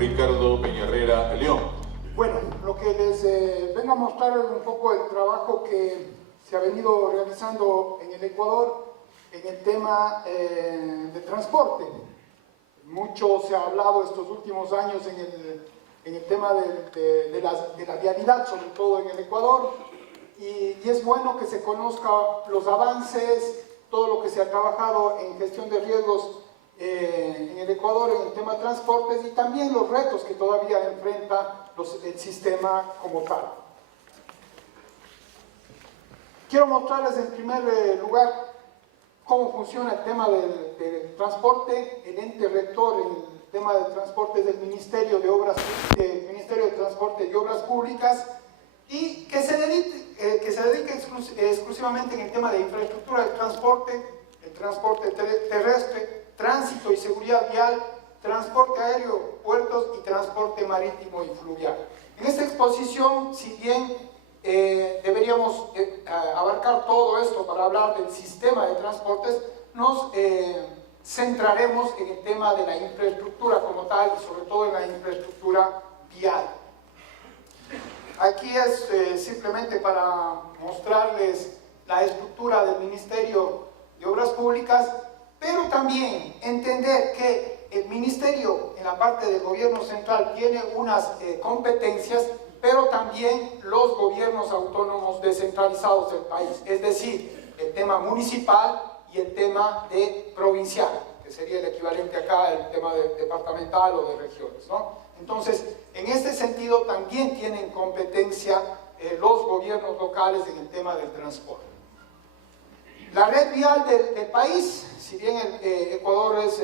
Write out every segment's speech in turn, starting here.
Ricardo Peñarrera, León. Bueno, lo que les vengo a mostrar es un poco el trabajo que se ha venido realizando en el Ecuador en el tema de transporte. Mucho se ha hablado estos últimos años en el tema de la vialidad, sobre todo en el Ecuador, y es bueno que se conozca los avances, todo lo que se ha trabajado en gestión de riesgos en el Ecuador en el tema de transportes y también los retos que todavía enfrenta el sistema como tal. Quiero mostrarles en primer lugar cómo funciona el tema del transporte. El ente rector en el tema del transporte es el Ministerio de Transporte y Obras Públicas, y que se dedica exclusivamente en el tema de infraestructura del transporte, el transporte terrestre, tránsito y seguridad vial, transporte aéreo, puertos y transporte marítimo y fluvial. En esta exposición, si bien deberíamos abarcar todo esto para hablar del sistema de transportes, nos centraremos en el tema de la infraestructura como tal y sobre todo en la infraestructura vial. Aquí es simplemente para mostrarles la estructura del Ministerio de Obras Públicas, pero también entender que el Ministerio en la parte del gobierno central tiene unas competencias, pero también los gobiernos autónomos descentralizados del país, es decir, el tema municipal y el tema provincial, que sería el equivalente acá, el tema departamental o de regiones, ¿no? Entonces, en este sentido también tienen competencia los gobiernos locales en el tema del transporte. La red vial del país, si bien Ecuador es,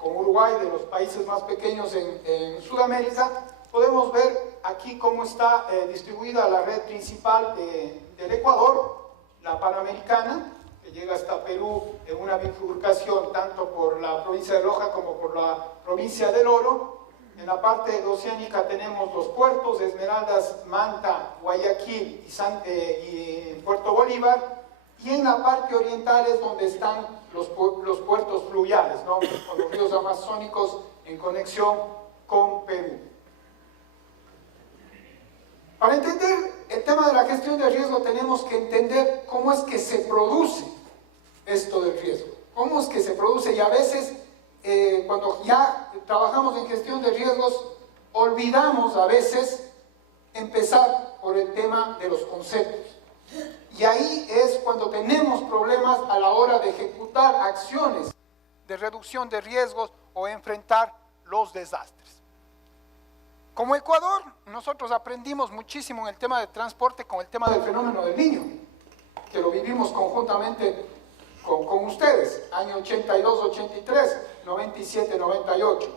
con Uruguay, de los países más pequeños en Sudamérica, podemos ver aquí cómo está distribuida la red principal del Ecuador, la Panamericana, que llega hasta Perú en una bifurcación tanto por la provincia de Loja como por la provincia del Oro. En la parte oceánica tenemos los puertos, Esmeraldas, Manta, Guayaquil y Puerto Bolívar, y en la parte oriental es donde están los puertos fluviales, ¿no? Con los ríos amazónicos en conexión con Perú. Para entender el tema de la gestión de riesgo tenemos que entender cómo es que se produce esto del riesgo, cómo es que se produce, y a veces cuando ya trabajamos en gestión de riesgos olvidamos a veces empezar por el tema de los conceptos, y ahí es cuando tenemos problemas a la hora de ejecutar acciones de reducción de riesgos o enfrentar los desastres. Como Ecuador, nosotros aprendimos muchísimo en el tema de transporte con el tema del fenómeno del Niño, que lo vivimos conjuntamente con ustedes, año 82-83, 97-98.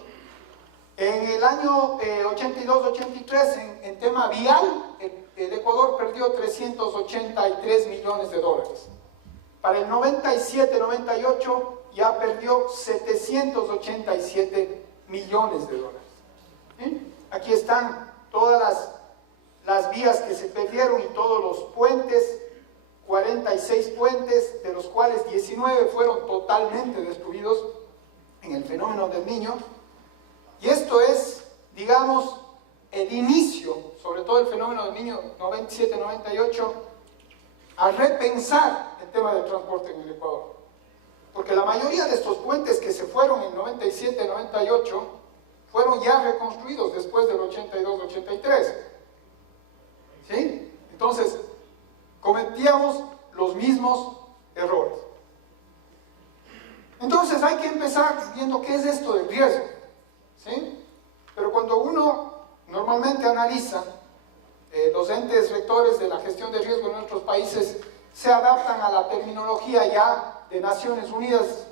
En el año 82-83, en tema vial, el Ecuador perdió 383 millones de dólares. Para el 97-98 ya perdió 787 millones de dólares. ¿Sí? Aquí están todas las vías que se perdieron y todos los puentes, 46 puentes, de los cuales 19 fueron totalmente destruidos en el fenómeno del Niño. Y esto es, digamos, el inicio, sobre todo el fenómeno del Niño 97-98, a repensar el tema del transporte en el Ecuador. Porque la mayoría de estos puentes que se fueron en 97-98 fueron ya reconstruidos después del 82-83. ¿Sí? Entonces, cometíamos los mismos errores. Entonces hay que empezar viendo qué es esto del riesgo, ¿sí? Pero cuando uno normalmente analiza los entes rectores de la gestión de riesgo en nuestros países, se adaptan a la terminología ya de Naciones Unidas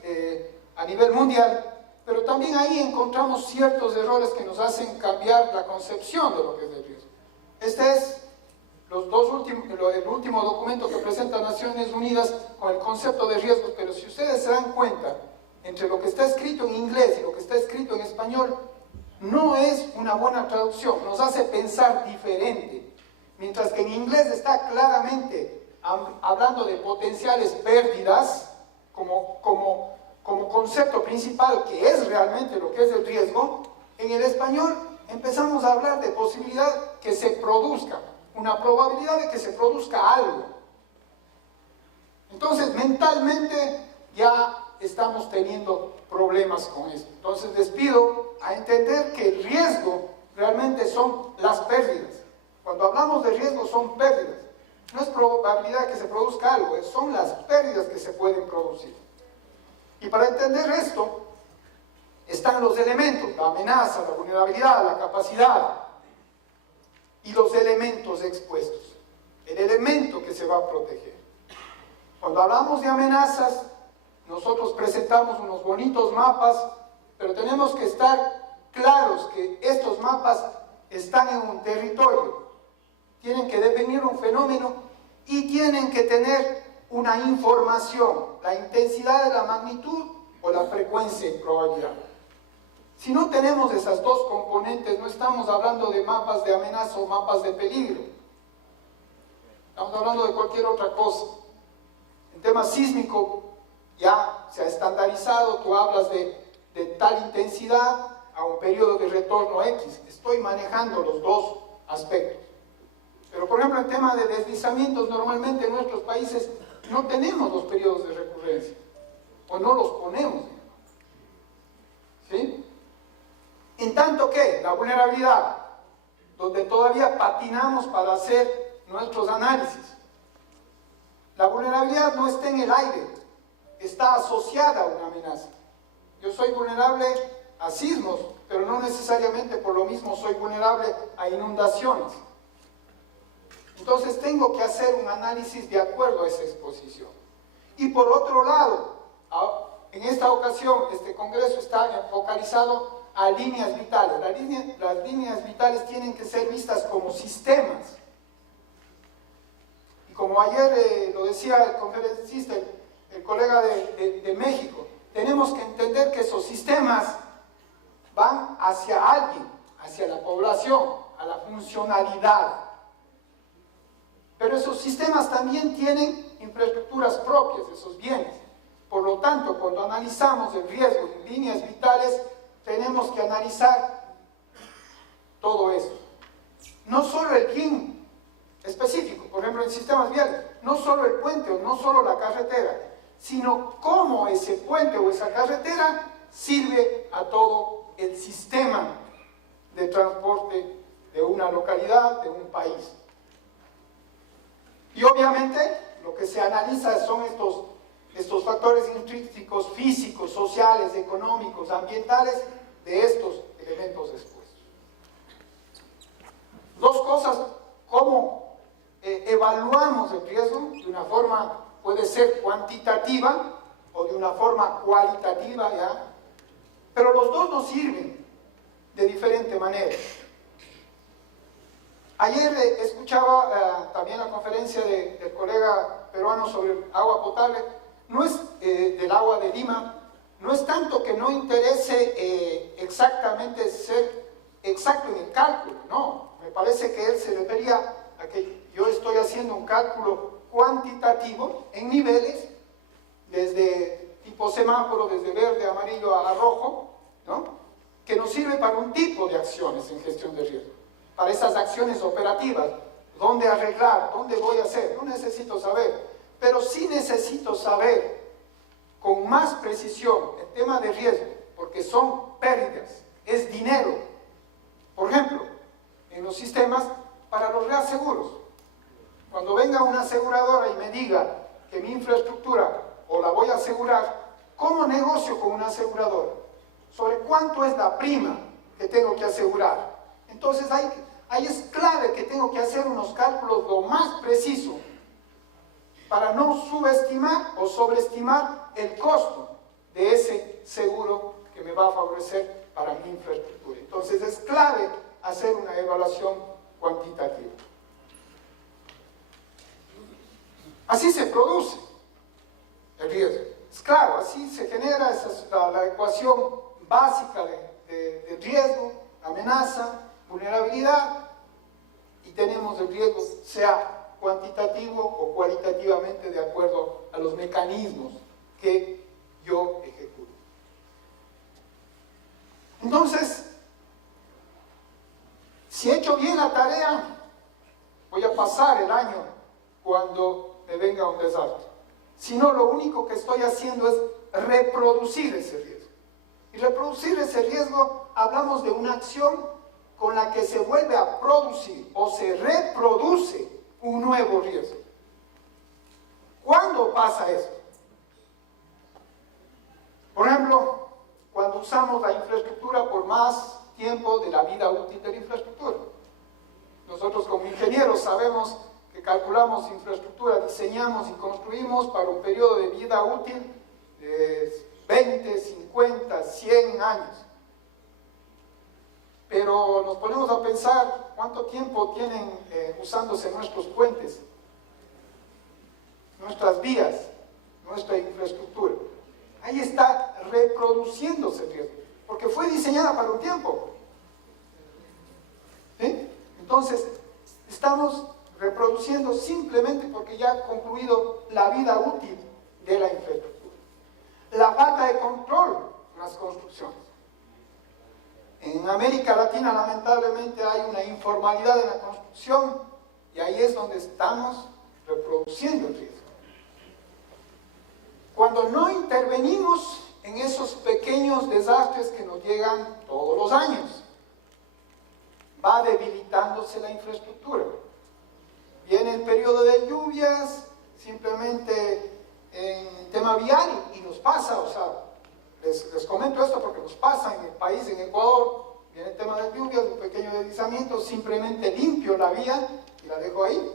a nivel mundial, pero también ahí encontramos ciertos errores que nos hacen cambiar la concepción de lo que es el riesgo. Este es el último documento que presenta Naciones Unidas con el concepto de riesgos, pero si ustedes se dan cuenta, entre lo que está escrito en inglés y lo que está escrito en español, no es una buena traducción, nos hace pensar diferente. Mientras que en inglés está claramente hablando de potenciales pérdidas como concepto principal, que es realmente lo que es el riesgo, En el español empezamos a hablar de posibilidad que se produzca, una probabilidad de que se produzca algo. Entonces, mentalmente ya estamos teniendo problemas con esto. Entonces, les pido a entender que el riesgo realmente son las pérdidas. Cuando hablamos de riesgo son pérdidas. No es probabilidad que se produzca algo, son las pérdidas que se pueden producir. Y para entender esto, están los elementos, la amenaza, la vulnerabilidad, la capacidad y los elementos expuestos. El elemento que se va a proteger. Cuando hablamos de amenazas, nosotros presentamos unos bonitos mapas, pero tenemos que estar claros que estos mapas están en un territorio. Tienen que definir un fenómeno y tienen que tener una información, la intensidad de la magnitud o la frecuencia y probabilidad. Si no tenemos esas dos componentes, no estamos hablando de mapas de amenaza o mapas de peligro. Estamos hablando de cualquier otra cosa. En tema sísmico ya se ha estandarizado, tú hablas de tal intensidad a un periodo de retorno X. Estoy manejando los dos aspectos. Pero por ejemplo en tema de deslizamientos, normalmente en nuestros países no tenemos los periodos de recurrencia, o no los ponemos. ¿Sí? En tanto que la vulnerabilidad, donde todavía patinamos para hacer nuestros análisis, la vulnerabilidad no está en el aire, está asociada a una amenaza. Yo soy vulnerable a sismos, pero no necesariamente por lo mismo soy vulnerable a inundaciones. Entonces tengo que hacer un análisis de acuerdo a esa exposición. Y por otro lado, en esta ocasión, este congreso está focalizado a líneas vitales. Las líneas vitales tienen que ser vistas como sistemas. Y como ayer lo decía el conferencista, el colega de México, tenemos que entender que esos sistemas van hacia alguien, hacia la población, a la funcionalidad. Pero esos sistemas también tienen infraestructuras propias, esos bienes. Por lo tanto, cuando analizamos el riesgo en líneas vitales, tenemos que analizar todo eso. No solo el bien específico, por ejemplo en sistemas viales, no solo el puente o no solo la carretera, sino cómo ese puente o esa carretera sirve a todo el sistema de transporte de una localidad, de un país. Y obviamente lo que se analiza son estos factores intrínsecos, físicos, sociales, económicos, ambientales de estos elementos expuestos. Dos cosas, cómo evaluamos el riesgo de una forma, puede ser cuantitativa o de una forma cualitativa, ¿ya? Pero los dos nos sirven de diferente manera. Ayer escuchaba también la conferencia del colega peruano sobre el agua potable, no es del agua de Lima, no es tanto que no interese exactamente ser exacto en el cálculo, no, me parece que él se refería a que yo estoy haciendo un cálculo cuantitativo en niveles, desde tipo semáforo, desde verde, amarillo a rojo, ¿no? Que nos sirve para un tipo de acciones en gestión de riesgo. Para esas acciones operativas, dónde arreglar, dónde voy a hacer, no necesito saber, pero sí necesito saber con más precisión el tema de riesgo, porque son pérdidas, es dinero. Por ejemplo, en los sistemas para los reaseguros, cuando venga una aseguradora y me diga que mi infraestructura o la voy a asegurar, ¿cómo negocio con una aseguradora? ¿Sobre cuánto es la prima que tengo que asegurar? Entonces ahí es clave que tengo que hacer unos cálculos lo más preciso para no subestimar o sobreestimar el costo de ese seguro que me va a favorecer para mi infraestructura. Entonces es clave hacer una evaluación cuantitativa. Así se produce el riesgo. Es claro, así se genera la ecuación básica de riesgo, amenaza, vulnerabilidad, y tenemos el riesgo sea cuantitativo o cualitativamente de acuerdo a los mecanismos que yo ejecuto. Entonces, Si he hecho bien la tarea, voy a pasar el año cuando me venga un desastre. Si no, lo único que estoy haciendo es reproducir ese riesgo. Y reproducir ese riesgo, hablamos de una acción con la que se vuelve a producir o se reproduce un nuevo riesgo. ¿Cuándo pasa esto? Por ejemplo, cuando usamos la infraestructura por más tiempo de la vida útil de la infraestructura. Nosotros como ingenieros sabemos que calculamos infraestructura, diseñamos y construimos para un periodo de vida útil de 20, 50, 100 años. Pero nos ponemos a pensar cuánto tiempo tienen usándose nuestros puentes, nuestras vías, nuestra infraestructura. Ahí está reproduciéndose el riesgo, porque fue diseñada para un tiempo. ¿Sí? Entonces, estamos reproduciendo simplemente porque ya ha concluido la vida útil de la infraestructura. La falta de control en las construcciones. En América Latina, lamentablemente, hay una informalidad en la construcción y ahí es donde estamos reproduciendo el riesgo. Cuando no intervenimos en esos pequeños desastres que nos llegan todos los años, va debilitándose la infraestructura. Viene el periodo de lluvias, simplemente en tema vial, y nos pasa, o sea, les comento esto porque nos pasa en el país, en Ecuador, viene el tema de lluvias, un pequeño deslizamiento, simplemente limpio la vía y la dejo ahí.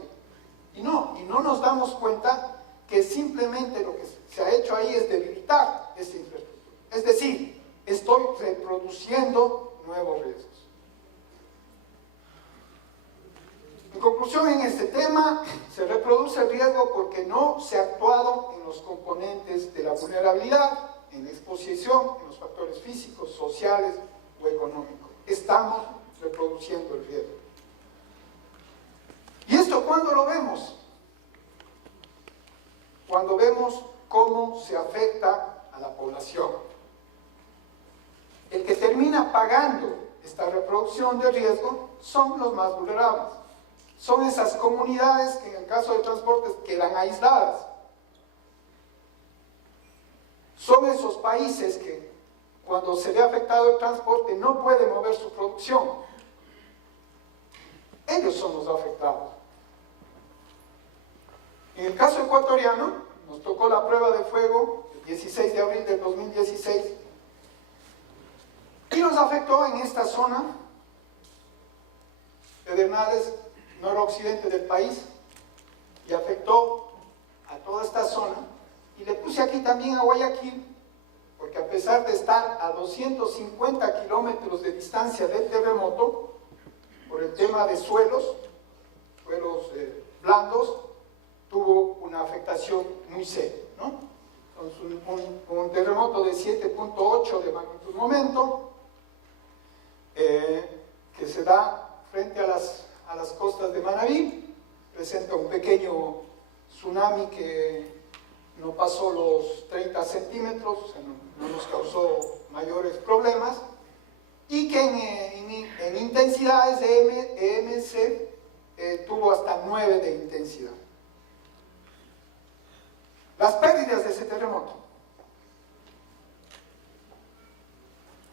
Y no nos damos cuenta que simplemente lo que se ha hecho ahí es debilitar esa infraestructura. Es decir, estoy reproduciendo nuevos riesgos. En conclusión, en este tema, se reproduce el riesgo porque no se ha actuado en los componentes de la vulnerabilidad, en la exposición, en los factores físicos, sociales o económicos. Estamos reproduciendo el riesgo. ¿Y esto cuándo lo vemos? Cuando vemos cómo se afecta a la población. El que termina pagando esta reproducción de riesgo son los más vulnerables. Son esas comunidades que en el caso de transportes quedan aisladas. Son esos países que cuando se ve afectado el transporte no puede mover su producción. Ellos son los afectados. En el caso ecuatoriano, nos tocó la prueba de fuego el 16 de abril del 2016 y nos afectó en esta zona, Pedernales, noroccidente del país, y afectó a toda esta zona. Y le puse aquí también a Guayaquil, porque a pesar de estar a 250 kilómetros de distancia del terremoto, por el tema de suelos blandos, tuvo una afectación muy seria, ¿no? Entonces, un terremoto de 7.8 de magnitud momento, que se da frente a las costas de Manabí, presenta un pequeño tsunami que no pasó los 30 centímetros, o sea, no nos causó mayores problemas, y que en intensidades de EMC tuvo hasta 9 de intensidad. Las pérdidas de ese terremoto.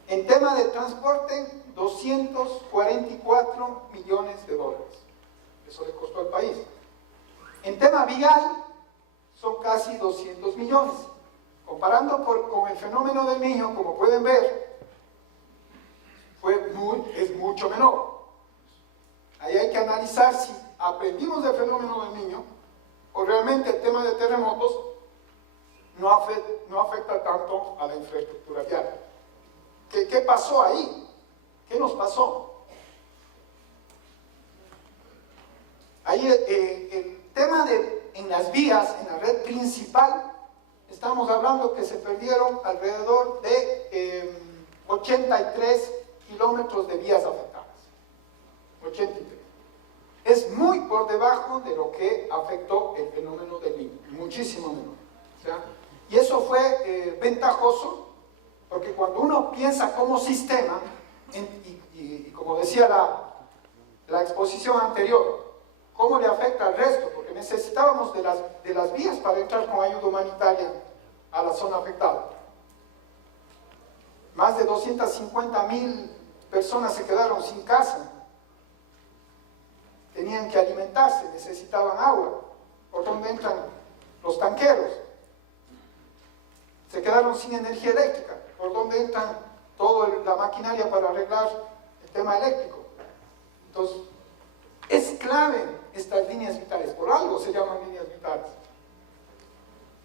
En tema de transporte, 244 millones de dólares. Eso le costó al país. En tema vial, son casi 200 millones. Comparando con el fenómeno del Niño, como pueden ver, es mucho menor. Ahí hay que analizar si aprendimos del fenómeno del Niño o realmente el tema de terremotos no afecta tanto a la infraestructura vial. ¿Qué pasó ahí? ¿Qué nos pasó? Ahí el tema en las vías, en la red principal, estamos hablando que se perdieron alrededor de 83 kilómetros de vías afectadas. 83. Es muy por debajo de lo que afectó el fenómeno del Niño, muchísimo menor. ¿Ya? Y eso fue ventajoso, porque cuando uno piensa como sistema, y como decía la exposición anterior, ¿cómo le afecta al resto? Porque necesitábamos de las vías para entrar con ayuda humanitaria a la zona afectada. Más de 250.000 personas se quedaron sin casa. Tenían que alimentarse, necesitaban agua. ¿Por dónde entran los tanqueros? Se quedaron sin energía eléctrica. ¿Por dónde entran toda la maquinaria para arreglar el tema eléctrico? Entonces, es clave estas líneas vitales. Por algo se llaman líneas vitales.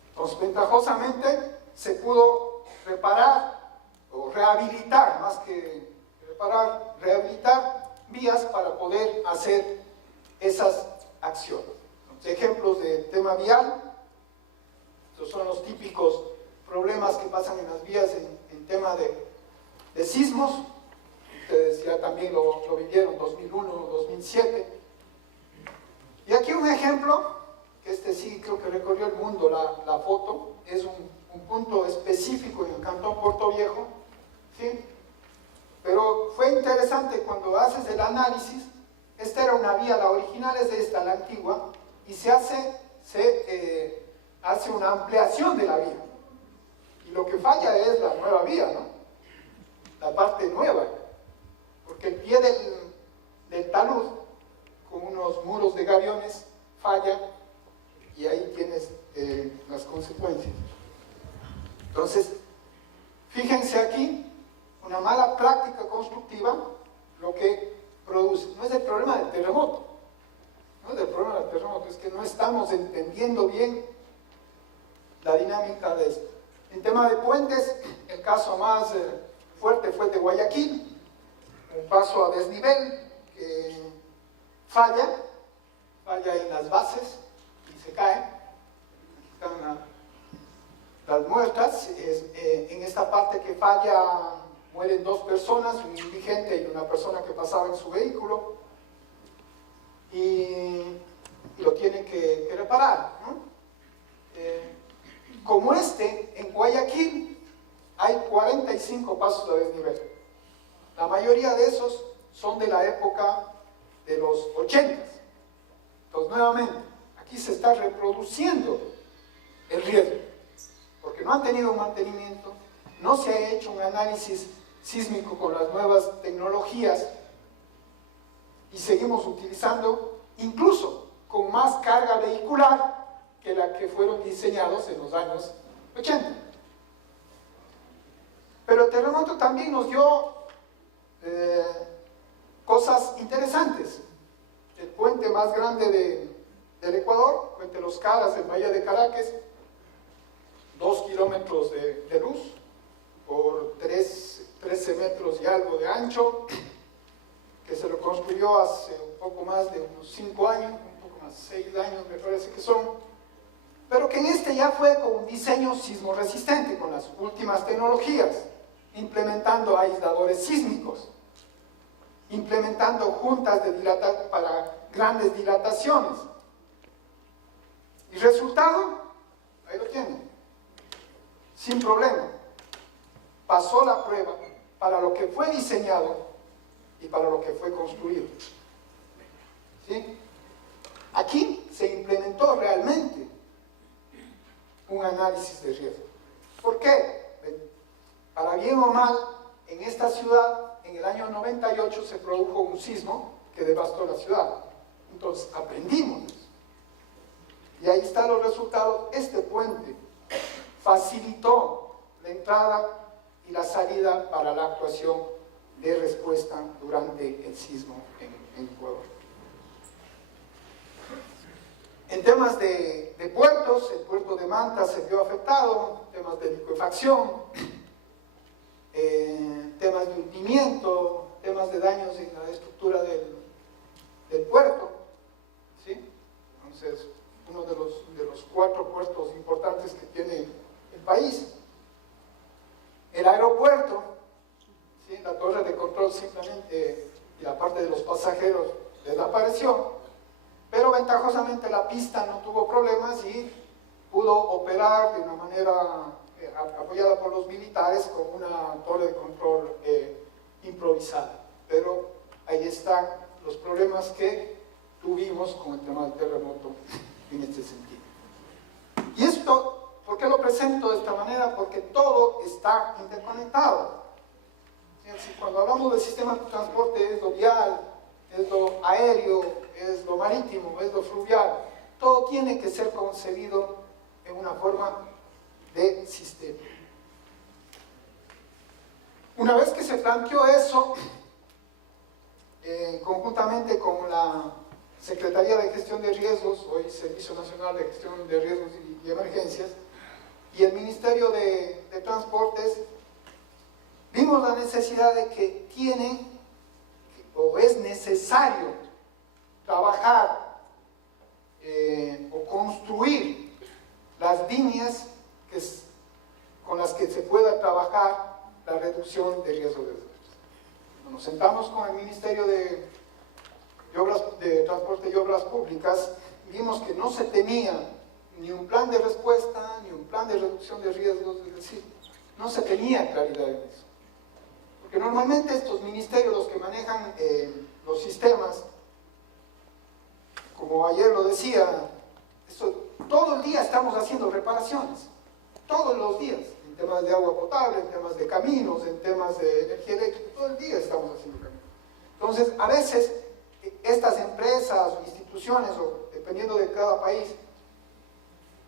Entonces, ventajosamente, se pudo reparar o rehabilitar, más que reparar, rehabilitar vías para poder hacer esas acciones. Ejemplos de tema vial, estos son los típicos problemas que pasan en las vías en tema de sismos. Ustedes ya también lo vivieron, 2001, 2007. Y aquí un ejemplo, que este sí creo que recorrió el mundo la foto, es un punto específico en el cantón Puerto Viejo, ¿sí? Pero fue interesante cuando haces el análisis. Esta era una vía, la original es esta, la antigua, y se hace una ampliación de la vía. Y lo que falla es la nueva vía, ¿no? La parte nueva. Porque el pie del talud, con unos muros de gaviones, falla, y ahí tienes las consecuencias. Entonces, fíjense aquí, una mala práctica constructiva, lo que produce, no es el problema del terremoto, no es el problema del terremoto, es que no estamos entendiendo bien la dinámica de esto. En tema de puentes, el caso más fuerte fue el de Guayaquil, un paso a desnivel que falla en las bases y se cae. Aquí están las muestras. En esta parte que falla mueren 2 personas, un indigente y una persona que pasaba en su vehículo, y lo tienen que reparar, ¿no? Como en Guayaquil hay 45 pasos a desnivel. La mayoría de esos son de la época de los 80. Entonces, nuevamente, aquí se está reproduciendo el riesgo, porque no han tenido un mantenimiento, no se ha hecho un análisis sísmico con las nuevas tecnologías, y seguimos utilizando, incluso con más carga vehicular que la que fueron diseñados en los años 80. Pero el terremoto también nos dio cosas interesantes. El puente más grande del Ecuador, Puente Los Caras, el Bahía de Caracas, 2 kilómetros de luz por 13 metros y algo de ancho, que se lo construyó hace un poco más de unos 5 años, un poco más, 6 años me parece que son, pero que en ya fue con un diseño sismo resistente, con las últimas tecnologías, implementando aisladores sísmicos, implementando juntas para grandes dilataciones. Y resultado, ahí lo tienen, sin problema. Pasó la prueba para lo que fue diseñado y para lo que fue construido. ¿Sí? Aquí se implementó realmente un análisis de riesgo. ¿Por qué? Para bien o mal, en esta ciudad, en el año 98 se produjo un sismo que devastó la ciudad. Entonces, aprendimos de eso. Y ahí están los resultados. Este puente facilitó la entrada y la salida para la actuación de respuesta durante el sismo en Ecuador. En temas de puertos, el puerto de Manta se vio afectado, temas de liquefacción, temas de hundimiento, temas de daños en la estructura del puerto, ¿sí? Entonces, uno de los 4 puertos importantes que tiene el país. El aeropuerto, ¿sí? La torre de control simplemente, y la parte de los pasajeros desapareció, pero ventajosamente la pista no tuvo problemas y pudo operar de una manera apoyada por los militares con una torre de control improvisada. Pero ahí están los problemas que tuvimos con el tema del terremoto en este sentido. Y esto, ¿por qué lo presento de esta manera? Porque todo está interconectado. Cuando hablamos del sistema de transporte, es lo vial, es lo aéreo, es lo marítimo, es lo fluvial. Todo tiene que ser concebido en una forma de sistema. Una vez que se planteó eso, conjuntamente con la Secretaría de Gestión de Riesgos, hoy Servicio Nacional de Gestión de Riesgos y Emergencias, y el Ministerio de Transportes, vimos la necesidad de que es necesario trabajar o construir las líneas con las que se pueda trabajar la reducción de riesgo de desastres. Nos sentamos con el Ministerio de Transporte y Obras Públicas, vimos que no se tenía ni un plan de respuesta, ni un plan de reducción de riesgos, es decir, no se tenía claridad en eso. Porque normalmente estos ministerios, los que manejan los sistemas, como ayer lo decía, todo el día estamos haciendo reparaciones, todos los días, en temas de agua potable, en temas de caminos, en temas de energía eléctrica, todo el día estamos haciendo caminos. Entonces, a veces, estas empresas o instituciones, o dependiendo de cada país,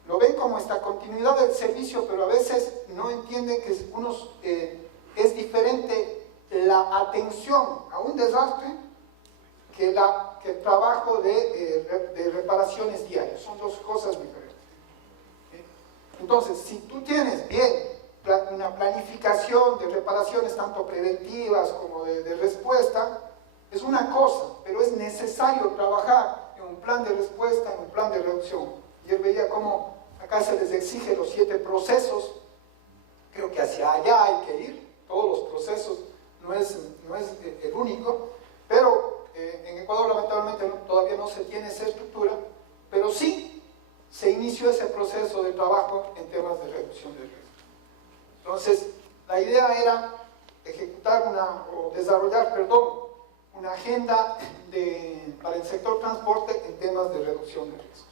lo ven como esta continuidad del servicio, pero a veces no entienden que es diferente la atención a un desastre que el trabajo de reparaciones diarias. Son dos cosas diferentes. Entonces, si tú tienes bien una planificación de reparaciones tanto preventivas como de respuesta, es una cosa, pero es necesario trabajar en un plan de respuesta, en un plan de reducción. Ayer veía cómo acá se les exige los 7 procesos. Creo que hacia allá hay que ir, todos los procesos, no es el único, pero en Ecuador lamentablemente todavía no se tiene esa estructura, pero sí se inició ese proceso de trabajo en temas de reducción de riesgo. Entonces, la idea era desarrollar una agenda para el sector transporte en temas de reducción de riesgos.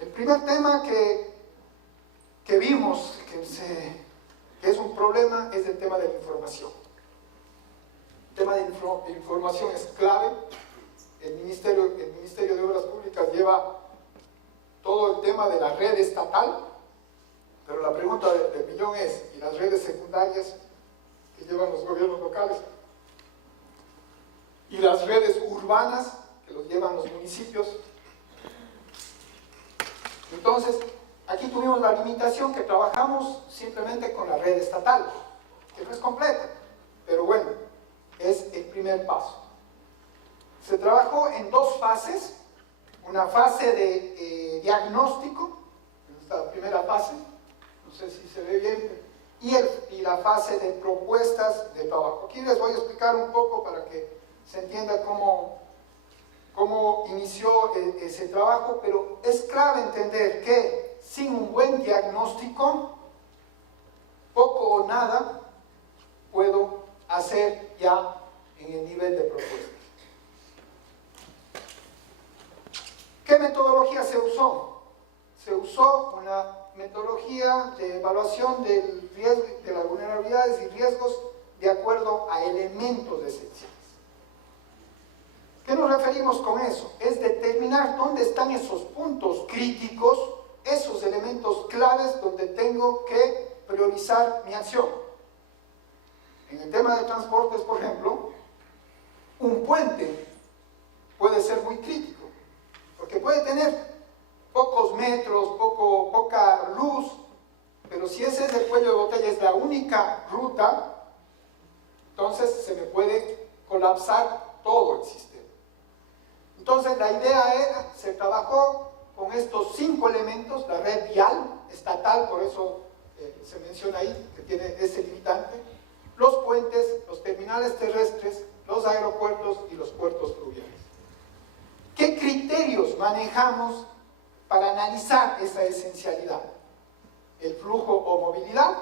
El primer tema que vimos que es un problema es el tema de la información. El tema de información es clave. El Ministerio de Obras Públicas lleva todo el tema de la red estatal, pero la pregunta del millón es, ¿y las redes secundarias que llevan los gobiernos locales? ¿Y las redes urbanas que los llevan los municipios? Entonces, aquí tuvimos la limitación que trabajamos simplemente con la red estatal, que no es completa, pero bueno, es el primer paso. Se trabajó en 2 fases, una fase de diagnóstico, esta primera fase, no sé si se ve bien, y la fase de propuestas de trabajo. Aquí les voy a explicar un poco para que se entienda cómo inició ese trabajo, pero es clave entender que sin un buen diagnóstico, poco o nada puedo hacer ya en el nivel de propuesta. ¿Qué metodología se usó? Se usó una metodología de evaluación del riesgo, de las vulnerabilidades y riesgos de acuerdo a elementos esenciales. ¿Qué nos referimos con eso? Es determinar dónde están esos puntos críticos, esos elementos claves donde tengo que priorizar mi acción. En el tema de transportes, por ejemplo, un puente puede ser muy crítico, porque puede tener pocos metros, poca luz, pero si ese es el cuello de botella, es la única ruta, entonces se me puede colapsar todo el sistema. Entonces la idea se trabajó con estos 5 elementos, la red vial estatal, por eso se menciona ahí que tiene ese limitante, los puentes, los terminales terrestres, los aeropuertos y los puertos fluviales. ¿Qué criterios manejamos para analizar esa esencialidad? El flujo o movilidad,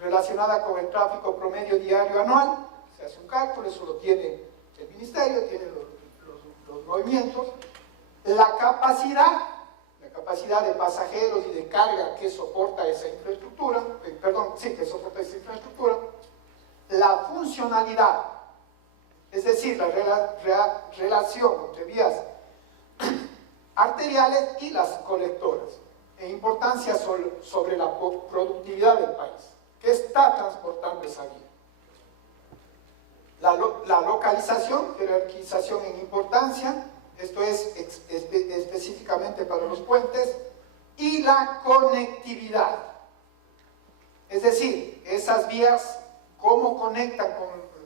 relacionada con el tráfico promedio diario anual, se hace un cálculo, eso lo tiene el ministerio, tiene los movimientos, la capacidad de pasajeros y de carga que soporta esa infraestructura, que soporta esa infraestructura, la funcionalidad, es decir, la relación entre vías arteriales y las colectoras, e importancia sobre la productividad del país, que está transportando esa vía. La localización, jerarquización en importancia, esto es específicamente para los puentes, y la conectividad, es decir, esas vías, cómo conectan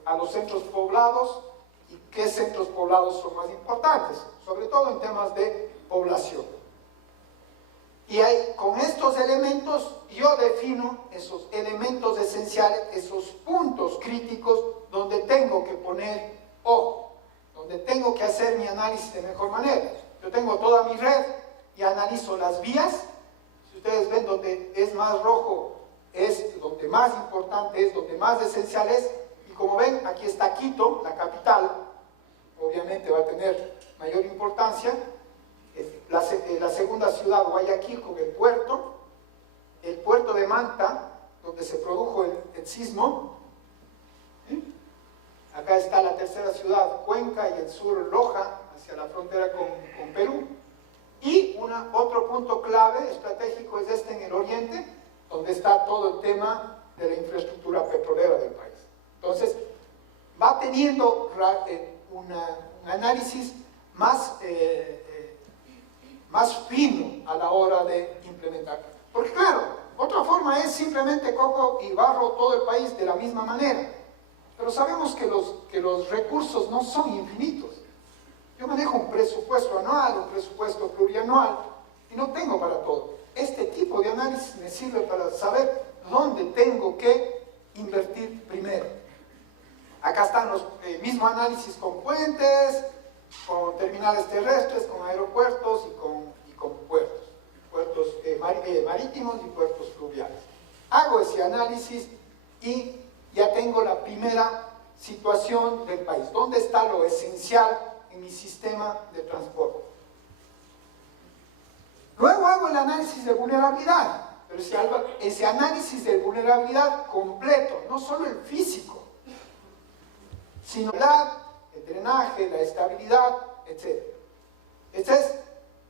a los centros poblados y qué centros poblados son más importantes, sobre todo en temas de población. Y con estos elementos yo defino esos elementos esenciales, esos puntos críticos donde tengo que poner ojo, donde tengo que hacer mi análisis de mejor manera. Yo tengo toda mi red y analizo las vías. Si ustedes ven donde es más rojo, es donde más importante es, donde más esencial es. Y como ven, aquí está Quito, la capital, obviamente va a tener mayor importancia. La segunda ciudad, Guayaquil, con el puerto de Manta, donde se produjo el sismo. ¿Sí? Acá está la tercera ciudad, Cuenca, y el sur, Loja, hacia la frontera con Perú. Y otro punto clave, estratégico, es en el oriente, donde está todo el tema de la infraestructura petrolera del país. Entonces, va teniendo un análisis más fino a la hora de implementar. Porque claro, otra forma es simplemente cojo y barro todo el país de la misma manera. Pero sabemos que los recursos no son infinitos. Yo manejo un presupuesto anual, un presupuesto plurianual, y no tengo para todo. Este tipo de análisis me sirve para saber dónde tengo que invertir primero. Acá están los mismos análisis con puentes, con terminales terrestres, con aeropuertos y con puertos marítimos y puertos fluviales. Hago ese análisis y ya tengo la primera situación del país. ¿Dónde está lo esencial en mi sistema de transporte? Luego hago el análisis de vulnerabilidad, pero ese análisis de vulnerabilidad completo, no solo el físico, sino el drenaje, la estabilidad, etc. Este es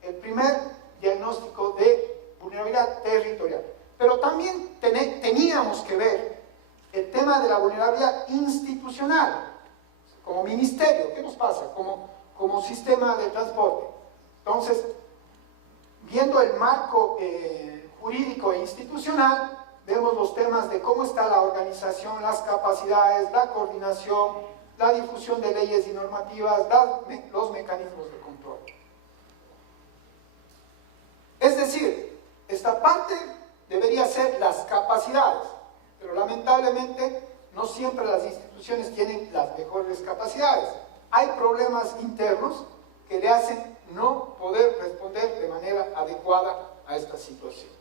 el primer diagnóstico de vulnerabilidad territorial. Pero también teníamos que ver el tema de la vulnerabilidad institucional, como ministerio. ¿Qué nos pasa? Como sistema de transporte. Entonces, viendo el marco jurídico e institucional, vemos los temas de cómo está la organización, las capacidades, la coordinación, la difusión de leyes y normativas, los mecanismos de control. Es decir, esta parte debería ser las capacidades, pero lamentablemente no siempre las instituciones tienen las mejores capacidades. Hay problemas internos que le hacen no poder responder de manera adecuada a estas situaciones.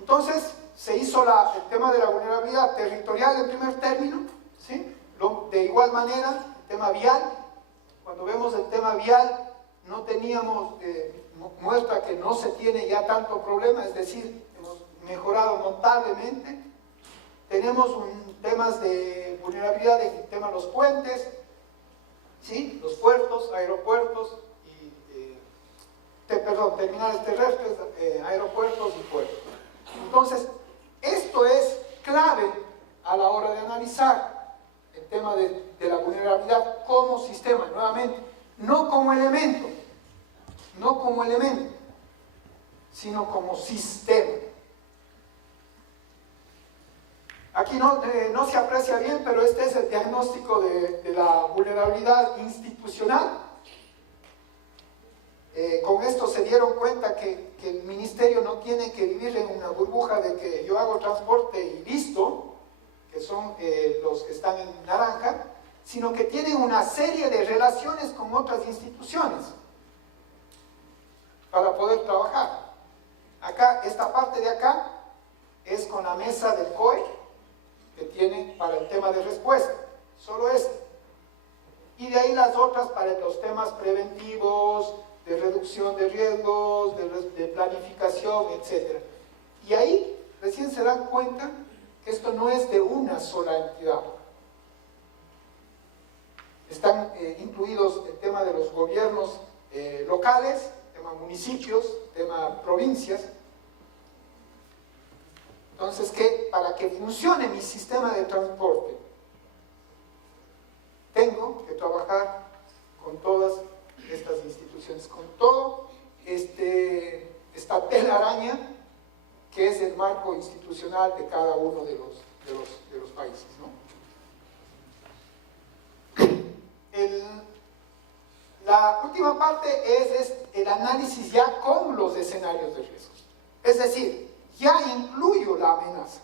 Entonces, se hizo el tema de la vulnerabilidad territorial en primer término, ¿sí? De igual manera, el tema vial. Cuando vemos el tema vial, no teníamos, muestra que no se tiene ya tanto problema, es decir, hemos mejorado notablemente. Tenemos temas de vulnerabilidad en el tema de los puentes, ¿sí? Los puertos, aeropuertos, terminales terrestres, aeropuertos y puertos. Entonces, esto es clave a la hora de analizar el tema de la vulnerabilidad como sistema, nuevamente, no como elemento, sino como sistema. Aquí no se aprecia bien, pero este es el diagnóstico de la vulnerabilidad institucional. Con esto se dieron cuenta que el ministerio no tiene que vivir en una burbuja de que yo hago transporte y listo, que son los que están en naranja, sino que tienen una serie de relaciones con otras instituciones para poder trabajar. Acá, esta parte de acá es con la mesa del COE, que tiene para el tema de respuesta, solo este. Y de ahí las otras para los temas preventivos, de reducción de riesgos, de planificación, etc. Y ahí recién se dan cuenta que esto no es de una sola entidad. Están incluidos el tema de los gobiernos locales, el tema municipios, el tema provincias. Entonces, que para que funcione mi sistema de transporte, tengo que trabajar con todas estas instituciones, con todo esta telaraña que es el marco institucional de cada uno de los países, ¿no? La última parte es el análisis ya con los escenarios de riesgos. Es decir, ya incluyo la amenaza.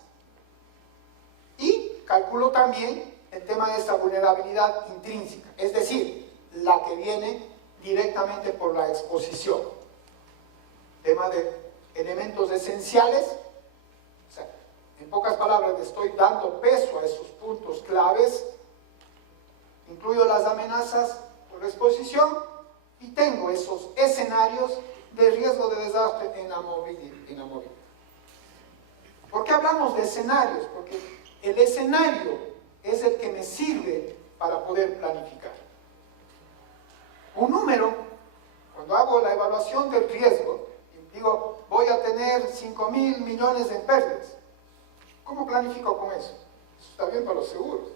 Y calculo también el tema de esta vulnerabilidad intrínseca, es decir, la que viene directamente por la exposición. Tema de elementos esenciales, o sea, en pocas palabras le estoy dando peso a esos puntos claves, incluyo las amenazas por exposición y tengo esos escenarios de riesgo de desastre en la movilidad. ¿Por qué hablamos de escenarios? Porque el escenario es el que me sirve para poder planificar. Un número, cuando hago la evaluación del riesgo, digo, voy a tener 5.000 millones en pérdidas. ¿Cómo planifico con eso? Eso está bien para los seguros,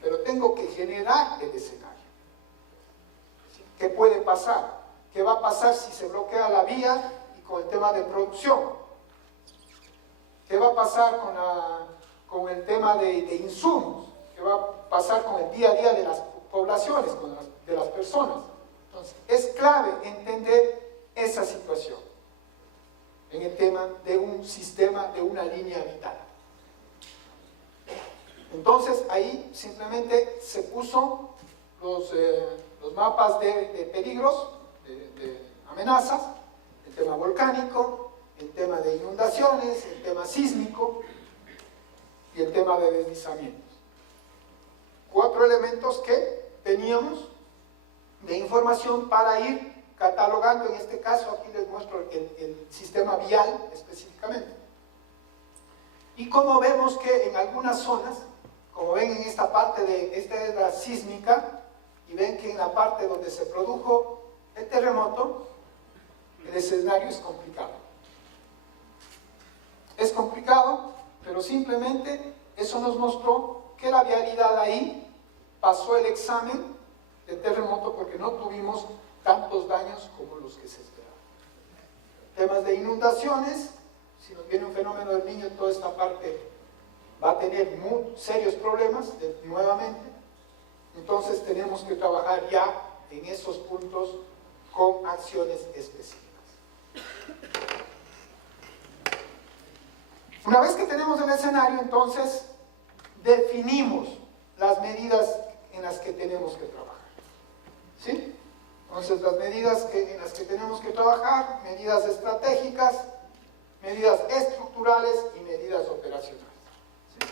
pero tengo que generar el escenario. ¿Qué puede pasar? ¿Qué va a pasar si se bloquea la vía y con el tema de producción? ¿Qué va a pasar con el tema de insumos? ¿Qué va a pasar con el día a día de las poblaciones, de las personas? Entonces, es clave entender esa situación en el tema de un sistema, de una línea vital. Entonces, ahí simplemente se puso los mapas de peligros, de amenazas, el tema volcánico, el tema de inundaciones, el tema sísmico y el tema de deslizamientos. 4 elementos que teníamos de información para ir catalogando. En este caso aquí les muestro el sistema vial específicamente. Y como vemos que en algunas zonas, como ven en esta parte esta es la sísmica, y ven que en la parte donde se produjo el terremoto, el escenario es complicado. Es complicado, pero simplemente eso nos mostró que la vialidad ahí pasó el examen del terremoto porque no tuvimos tantos daños como los que se esperaban. Temas de inundaciones, si nos viene un fenómeno del Niño, toda esta parte va a tener muy serios problemas nuevamente. Entonces tenemos que trabajar ya en esos puntos con acciones específicas. Una vez que tenemos el escenario, entonces definimos las medidas en las que tenemos que trabajar. ¿Sí? Entonces las medidas en las que tenemos que trabajar, medidas estratégicas, medidas estructurales y medidas operacionales. ¿Sí?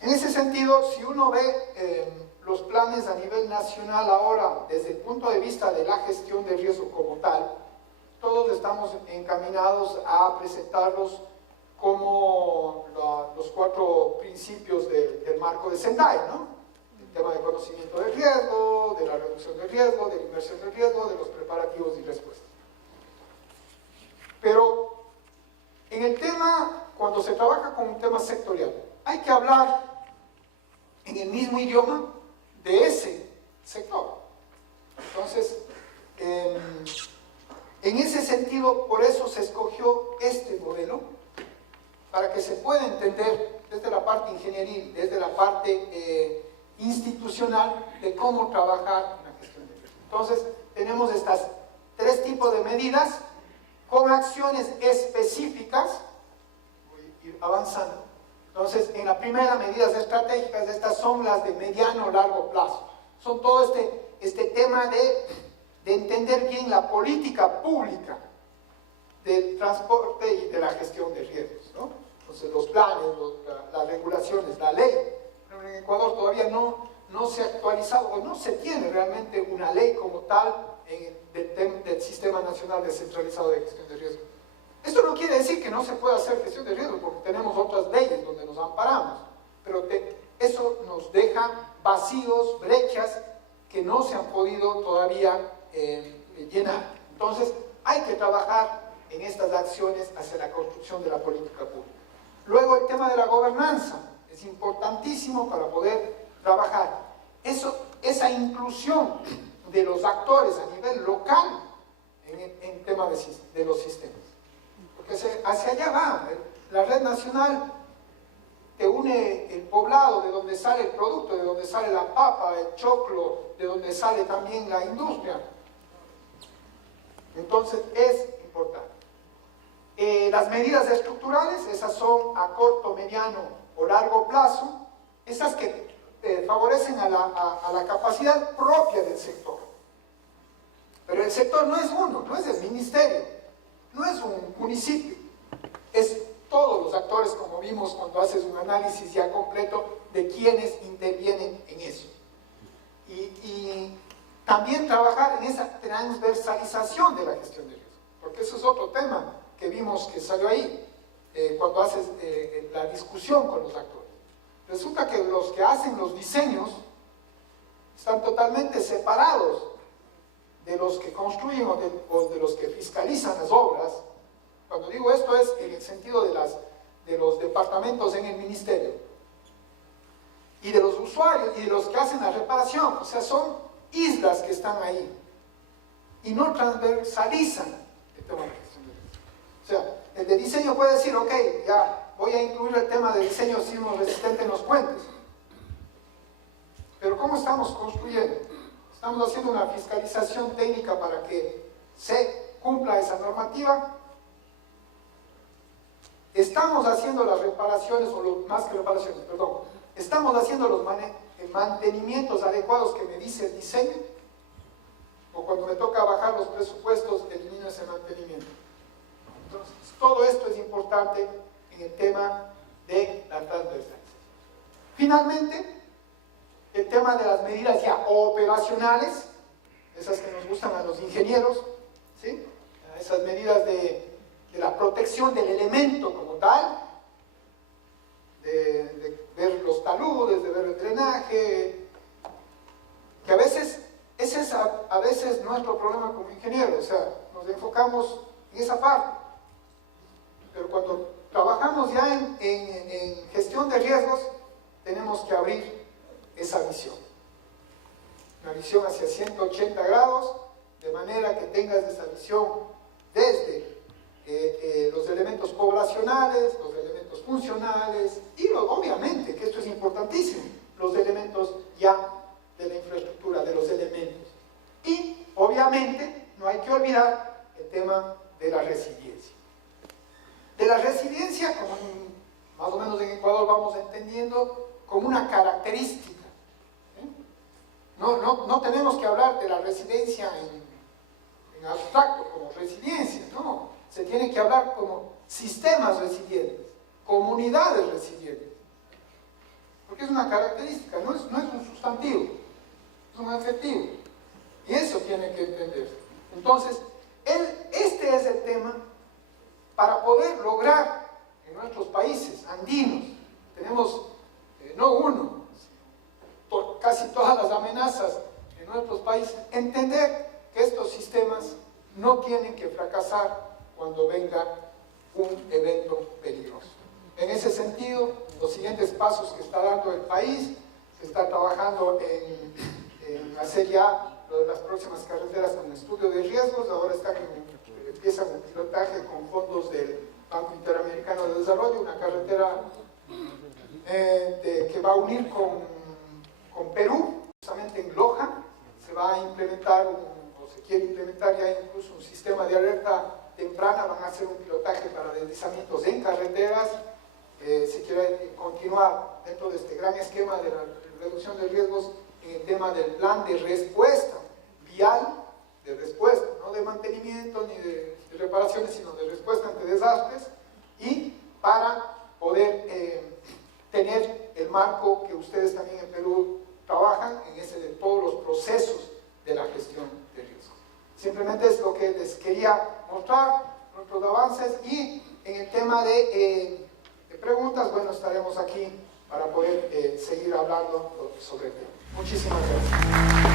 En ese sentido, si uno ve los planes a nivel nacional ahora, desde el punto de vista de la gestión de riesgo como tal, todos estamos encaminados a presentarlos como los 4 principios del marco de Sendai, ¿no? El tema de conocimiento del riesgo, de la reducción del riesgo, de la inversión del riesgo, de los preparativos y respuestas. Pero en el tema, cuando se trabaja con un tema sectorial, hay que hablar en el mismo idioma de ese sector. Entonces, en ese sentido, por eso se escogió este modelo, para que se pueda entender desde la parte ingenieril, desde la parte institucional, de cómo trabajar en la gestión de riesgo. Entonces, tenemos estas 3 tipos de medidas con acciones específicas. Voy a ir avanzando. Entonces, en la primera, medidas estratégicas, estas son las de mediano o largo plazo. Son todo este tema de entender bien la política pública del transporte y de la gestión de riesgos, ¿no? Entonces los planes, las regulaciones, la ley. Pero en Ecuador todavía no se ha actualizado o no se tiene realmente una ley como tal del Sistema Nacional Descentralizado de Gestión de Riesgo. Esto no quiere decir que no se pueda hacer gestión de riesgo, porque tenemos otras leyes donde nos amparamos, pero eso nos deja vacíos, brechas que no se han podido todavía llenar. Entonces hay que trabajar en estas acciones hacia la construcción de la política pública. Luego el tema de la gobernanza es importantísimo para poder trabajar. Esa inclusión de los actores a nivel local en tema de los sistemas. Porque hacia allá va. La red nacional te une el poblado, de donde sale el producto, de donde sale la papa, el choclo, de donde sale también la industria. Entonces es importante. Las medidas estructurales, esas son a corto, mediano o largo plazo, esas que favorecen a la capacidad propia del sector. Pero el sector no es uno, no es el ministerio, no es un municipio, es todos los actores, como vimos cuando haces un análisis ya completo de quienes intervienen en eso. Y también trabajar en esa transversalización de la gestión de riesgo, porque eso es otro tema que vimos que salió ahí, cuando haces la discusión con los actores. Resulta que los que hacen los diseños están totalmente separados de los que construyen o de los que fiscalizan las obras. Cuando digo esto es en el sentido de los departamentos en el ministerio, y de los usuarios y de los que hacen la reparación. O sea, son islas que están ahí y no transversalizan el tema de la gestión de riesgo. O sea, el de diseño puede decir, ok, ya voy a incluir el tema de diseño sismo resistente en los puentes, pero ¿cómo estamos construyendo? Estamos haciendo una fiscalización técnica para que se cumpla esa normativa. Estamos haciendo las reparaciones, más que reparaciones, perdón, estamos haciendo los mantenimientos adecuados que me dice el diseño, o cuando me toca bajar los presupuestos, elimino ese mantenimiento. Entonces, todo esto es importante en el tema de la transversalización. Finalmente, el tema de las medidas ya operacionales, esas que nos gustan a los ingenieros, ¿sí? Esas medidas de la protección del elemento como tal, de ver los taludes, de ver el drenaje, que a veces, ese es a veces nuestro problema como ingenieros, o sea, nos enfocamos en esa parte, pero cuando trabajamos ya en gestión de riesgos, tenemos que abrir esa visión, una visión hacia 180 grados, de manera que tengas esa visión desde los elementos poblacionales, los elementos funcionales y obviamente, que esto es importantísimo, los elementos ya de la infraestructura, de los elementos. Y obviamente no hay que olvidar el tema de la resiliencia. De la resiliencia, como más o menos en Ecuador vamos entendiendo, como una característica. No tenemos que hablar de la resiliencia en abstracto, como resiliencia, no. Se tiene que hablar como sistemas resilientes, comunidades resilientes. Porque es una característica, no es un sustantivo, es un adjetivo. Y eso tiene que entenderse. Entonces, este es el tema para poder lograr en nuestros países andinos, tenemos no uno, por casi todas las amenazas en nuestros países, entender que estos sistemas no tienen que fracasar cuando venga un evento peligroso. En ese sentido, los siguientes pasos que está dando el país, se está trabajando en hacer ya lo de las próximas carreteras con estudio de riesgos, ahora empiezan el pilotaje con fondos del Banco Interamericano de Desarrollo, una carretera que va a unir con Perú, justamente en Loja, se va a implementar, o se quiere implementar ya incluso un sistema de alerta temprana, van a hacer un pilotaje para deslizamientos en carreteras, se quiere continuar dentro de este gran esquema de la reducción de riesgos en el tema del plan de respuesta vial, de respuesta, no de mantenimiento ni de reparaciones, sino de respuesta ante desastres, y para poder tener el marco que ustedes también en Perú trabajan, en ese de todos los procesos de la gestión de riesgo. Simplemente es lo que les quería mostrar, nuestros avances, y en el tema de preguntas, bueno, estaremos aquí para poder seguir hablando sobre el tema. Muchísimas gracias.